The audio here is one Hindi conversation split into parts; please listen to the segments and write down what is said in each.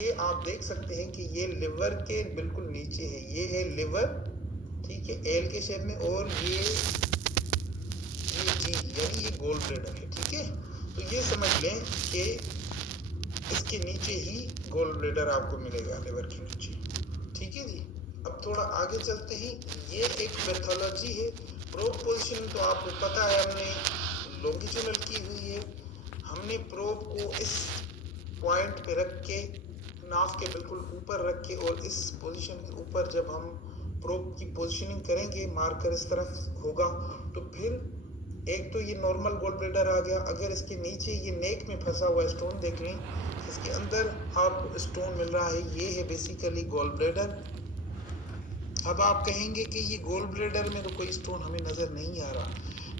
ये आप देख सकते हैं कि ये लिवर के बिल्कुल नीचे है, ये है लिवर, ठीक है, एल के शेप में, और ये जी यानी ये गोल ब्लैडर है, ठीक है। तो ये समझ लें कि इसके नीचे ही गोल ब्लैडर आपको मिलेगा, लिवर के नीचे, ठीक है जी। अब थोड़ा आगे चलते हैं। ये एक पैथोलॉजी है। प्रोब पोजीशन तो आपको पता है, हमने लॉन्गिट्यूडनल की हुई है। हमने प्रोब को इस पॉइंट पे रख के, नाव के बिल्कुल ऊपर रख के, और इस पोजीशन के ऊपर जब हम प्रोब की पोजीशनिंग करेंगे, मार्कर इस तरफ होगा, तो फिर एक तो ये नॉर्मल गोल ब्लैडर आ गया। अगर इसके नीचे ये नेक में फंसा हुआ स्टोन देख लें, इसके अंदर आपको स्टोन मिल रहा है, ये है बेसिकली गोल ब्लैडर। अब आप कहेंगे कि ये गोल ब्लैडर में तो कोई स्टोन हमें नजर नहीं आ रहा,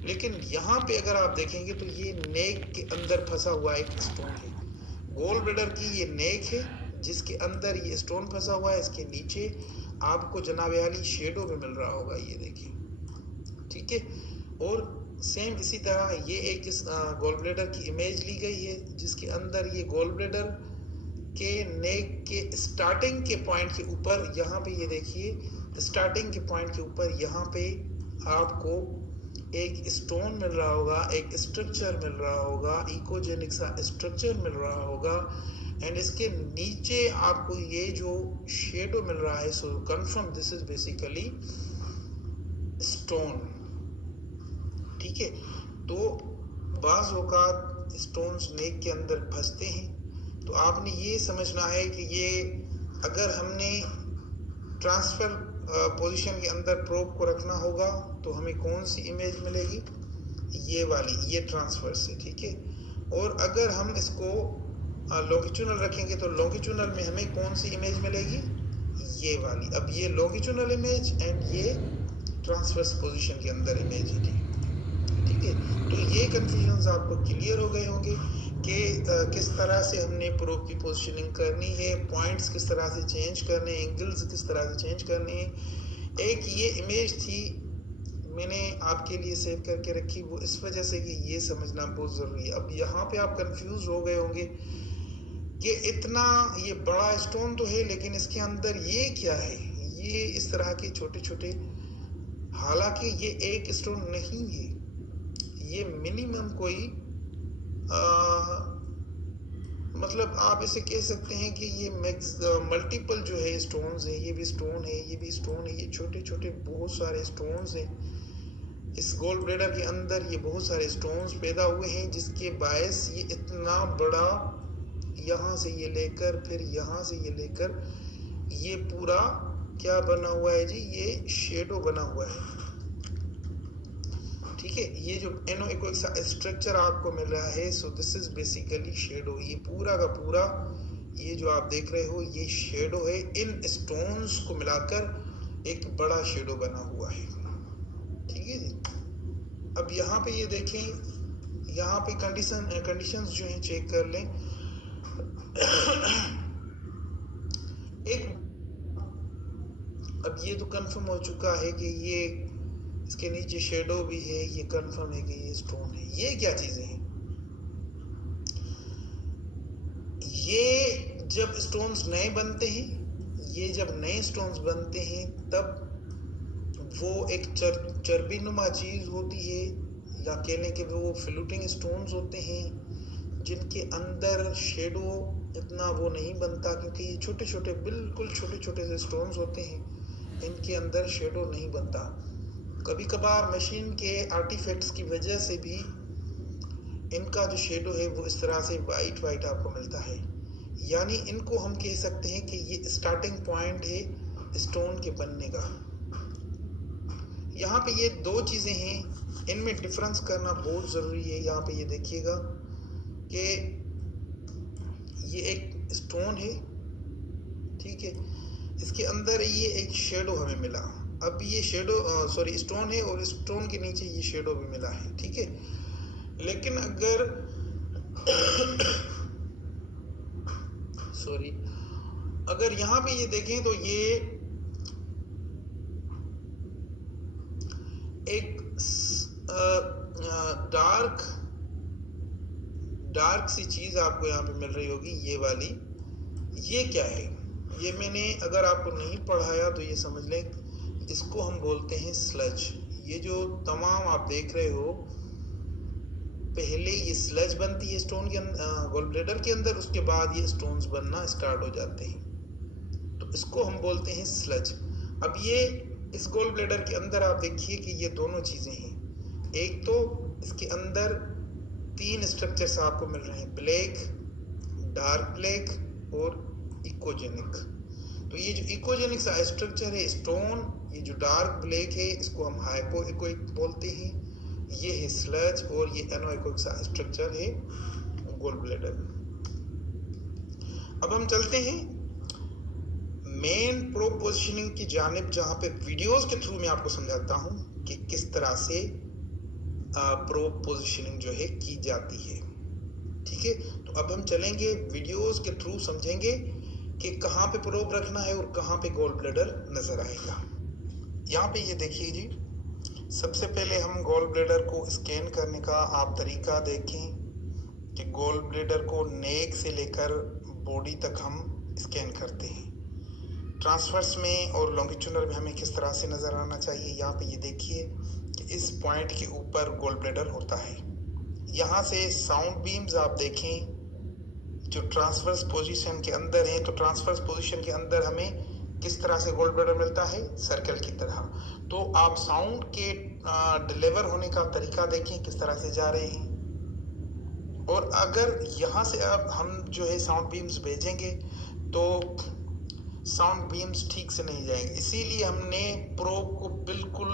लेकिन यहाँ पे अगर आप देखेंगे तो ये नेक के अंदर फंसा हुआ एक स्टोन है। गोल ब्लैडर की ये नेक है जिसके अंदर ये स्टोन फंसा हुआ है। इसके नीचे आपको जनाब आली शेडो भी मिल रहा होगा, ये देखिए, ठीक है। और सेम इसी तरह ये एक इस गोल ब्लैडर की इमेज ली गई है, जिसके अंदर ये गोल ब्लैडर के नेक के स्टार्टिंग के पॉइंट के ऊपर, यहाँ पे ये देखिए, स्टार्टिंग के पॉइंट के ऊपर यहाँ पे आपको एक स्टोन मिल रहा होगा, एक स्ट्रक्चर मिल रहा होगा, इकोजेनिक सा स्ट्रक्चर मिल रहा होगा, एंड इसके नीचे आपको ये जो शेडो मिल रहा है, so confirm this is basically stone, ठीक है। तो बाज़ औक़ात स्टोन्स नेक के अंदर फंसते हैं, तो आपने ये समझना है कि ये अगर हमने ट्रांसफ़र पोजीशन के अंदर प्रोब को रखना होगा तो हमें कौन सी इमेज मिलेगी, ये वाली, ये ट्रांसफ़र से, ठीक है। और अगर हम इसको लॉन्गिट्यूडनल रखेंगे तो लॉन्गिट्यूडनल में हमें कौन सी इमेज मिलेगी, ये वाली। अब ये लॉन्गिट्यूडनल इमेज एंड ये ट्रांसवर्स पोजीशन के अंदर इमेज है, ठीक है। तो ये कन्फ्यूजन्स आपको क्लियर हो गए होंगे कि किस तरह से हमने प्रोब की पोजीशनिंग करनी है, पॉइंट्स किस तरह से चेंज करने हैं, एंगल्स किस तरह से चेंज करने हैं। एक ये इमेज थी, मैंने आपके लिए सेव करके रखी, वो इस वजह से कि ये समझना बहुत ज़रूरी है। अब यहाँ पे आप कंफ्यूज हो गए होंगे कि इतना ये बड़ा स्टोन तो है, लेकिन इसके अंदर ये क्या है, ये इस तरह के छोटे छोटे, हालांकि ये एक स्टोन नहीं है, ये मिनिमम कोई मतलब आप इसे कह सकते हैं कि ये मल्टीपल जो है स्टोन्स हैं, ये भी स्टोन है, ये भी स्टोन है, ये छोटे छोटे बहुत सारे स्टोन्स हैं। इस गोल ब्लैडर के अंदर ये बहुत सारे स्टोन्स पैदा हुए हैं, जिसके बायस ये इतना बड़ा, यहाँ से ये लेकर फिर यहाँ से ये लेकर ये पूरा क्या बना हुआ है जी, ये शेडो बना हुआ है, ठीक है। ये जो एनोइकोइक स्ट्रक्चर आपको मिल रहा है, so this is basically shadow. ये पूरा का पूरा ये जो आप देख रहे हो ये शेडो है, इन स्टोन्स को मिलाकर एक बड़ा शेडो बना हुआ है, ठीक है जी। अब यहाँ पे ये देखें, यहाँ पे कंडीशंस जो हैं चेक कर लें। एक अब ये तो कंफर्म हो चुका है कि ये इसके नीचे शेडो भी है, ये कंफर्म है कि ये स्टोन है। ये क्या चीजें हैं, ये जब स्टोन्स नए बनते हैं, ये जब नए स्टोन्स बनते हैं तब वो एक चर्बी नुमा चीज होती है, या कहने के वो फ्लूटिंग स्टोन्स होते हैं, जिनके अंदर शेडो इतना वो नहीं बनता, क्योंकि ये छोटे छोटे, बिल्कुल छोटे छोटे से स्टोन्स होते हैं, इनके अंदर शेडो नहीं बनता। कभी कभार मशीन के आर्टिफैक्ट्स की वजह से भी इनका जो शेडो है वो इस तरह से वाइट वाइट आपको मिलता है, यानी इनको हम कह सकते हैं कि ये स्टार्टिंग पॉइंट है स्टोन के बनने का। यहाँ पे ये दो चीज़ें हैं, इनमें डिफरेंस करना बहुत ज़रूरी है। यहाँ पे ये देखिएगा कि ये एक स्टोन है, ठीक है, इसके अंदर ये एक शेडो हमें मिला। अब ये शेडो स्टोन है, और स्टोन के नीचे ये शेडो भी मिला है, ठीक है। लेकिन अगर अगर यहाँ पे ये देखें तो ये एक डार्क सी चीज आपको यहाँ पे मिल रही होगी, ये वाली, ये क्या है? ये मैंने अगर आपको नहीं पढ़ाया तो ये समझ लें, इसको हम बोलते हैं स्लज। ये जो तमाम आप देख रहे हो, पहले ये स्लज बनती है स्टोन के गॉल ब्लैडर के अंदर, उसके बाद ये स्टोन्स बनना स्टार्ट हो जाते हैं, तो इसको हम बोलते हैं स्लज। अब ये इस गॉल ब्लैडर के अंदर आप देखिए कि ये दोनों चीज़ें हैं। एक तो इसके अंदर 3 स्ट्रक्चर्स आपको मिल रहे हैं, ब्लैक, डार्क ब्लैक और इकोजेनिक। तो ये जो इकोजेनिक सा स्ट्रक्चर है स्टोन, ये जो डार्क ब्लैक है इसको हम हाइपो इकोइक बोलते हैं, ये है स्लज, और ये एनोइकोइक सा स्ट्रक्चर है गॉल ब्लैडर। अब हम चलते हैं मेन प्रोब पोजिशनिंग की जानिब, जहां पे वीडियोस के थ्रू मैं आपको समझाता हूं कि किस तरह से प्रोब पोजिशनिंग जो है की जाती है। ठीक है, तो अब हम चलेंगे वीडियोस के थ्रू, समझेंगे कि कहाँ पे प्रोब रखना है और कहाँ पे गॉल ब्लैडर नजर आएगा। यहाँ पे ये देखिए जी, सबसे पहले हम गॉल ब्लैडर को स्कैन करने का आप तरीका देखें कि गॉल ब्लैडर को नेक से लेकर बॉडी तक हम स्कैन करते हैं। ट्रांसवर्स में और लॉन्गिट्यूडनल में हमें किस तरह से नज़र आना चाहिए। यहाँ पे ये देखिए कि इस पॉइंट के ऊपर गॉल ब्लैडर होता है। यहाँ से साउंड बीम्स आप देखें जो ट्रांसवर्स पोजीशन के अंदर है, तो ट्रांसवर्स पोजीशन के अंदर हमें किस तरह से गॉल ब्लैडर मिलता है, सर्कल की तरह। तो आप साउंड के डिलीवर होने का तरीका देखें किस तरह से जा रहे हैं। और अगर यहाँ से अब हम जो है साउंड बीम्स भेजेंगे तो साउंड बीम्स ठीक से नहीं जाएंगे, इसीलिए हमने प्रोब को बिल्कुल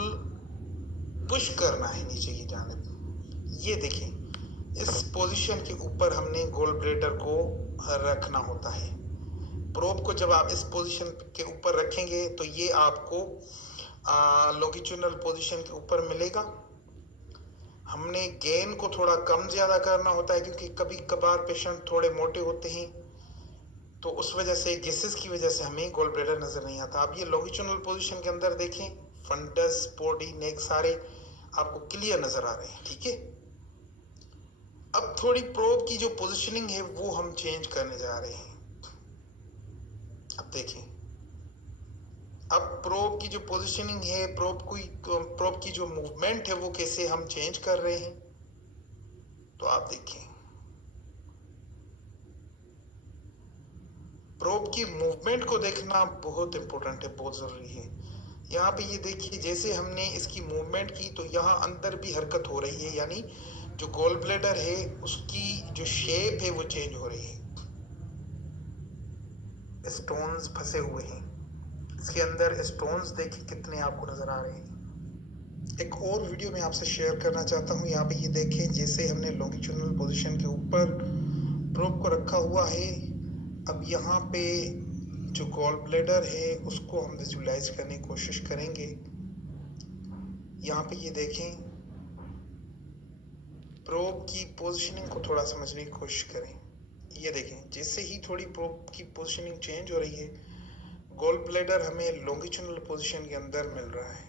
पुश करना है नीचे की जानिब। ये देखें, इस पोजीशन के ऊपर हमने गॉल ब्लैडर को रखना होता है। प्रोब को जब आप इस पोजीशन के ऊपर रखेंगे तो ये आपको लॉन्गिट्यूडनल पोजीशन के ऊपर मिलेगा। हमने गेन को थोड़ा कम ज़्यादा करना होता है क्योंकि कभी कभार पेशेंट थोड़े मोटे होते हैं, तो उस वजह से गेसेस की वजह से हमें गॉल ब्लैडर नज़र नहीं आता। अब ये लॉन्गिट्यूडनल पोजीशन के अंदर देखें, फंडस, बॉडी, नेक सारे आपको क्लियर नज़र आ रहे हैं। ठीक है, अब थोड़ी प्रोब की जो पोजीशनिंग है वो हम चेंज करने जा रहे हैं। अब देखें, अब प्रोब की जो पोजीशनिंग है, प्रोब की जो मूवमेंट है वो कैसे हम चेंज कर रहे हैं। तो आप देखें, प्रोब की मूवमेंट को देखना बहुत इंपॉर्टेंट है, बहुत ज़रूरी है। यहाँ पे ये देखिए, जैसे हमने इसकी मूवमेंट की तो यहाँ अंदर भी हरकत हो रही है, यानी जो गॉल ब्लैडर है उसकी जो शेप है वो चेंज हो रही है। स्टोन्स फंसे हुए हैं, इसके अंदर स्टोन्स देखिए कितने आपको नज़र आ रहे हैं। एक और वीडियो मैं आपसे शेयर करना चाहता हूँ। यहाँ पे ये देखें, जैसे हमने लॉन्गिट्यूडनल पोजीशन के ऊपर प्रोब को रखा हुआ है, अब यहाँ पे जो गॉल ब्लैडर है उसको हम विजुलाइज करने की कोशिश करेंगे। यहाँ पे ये देखें, प्रोब की पोजीशनिंग को थोड़ा समझने की कोशिश करें। ये देखें, जैसे ही थोड़ी प्रोब की पोजीशनिंग चेंज हो रही है, गॉल ब्लैडर हमें लॉन्गिट्यूडनल पोजीशन के अंदर मिल रहा है।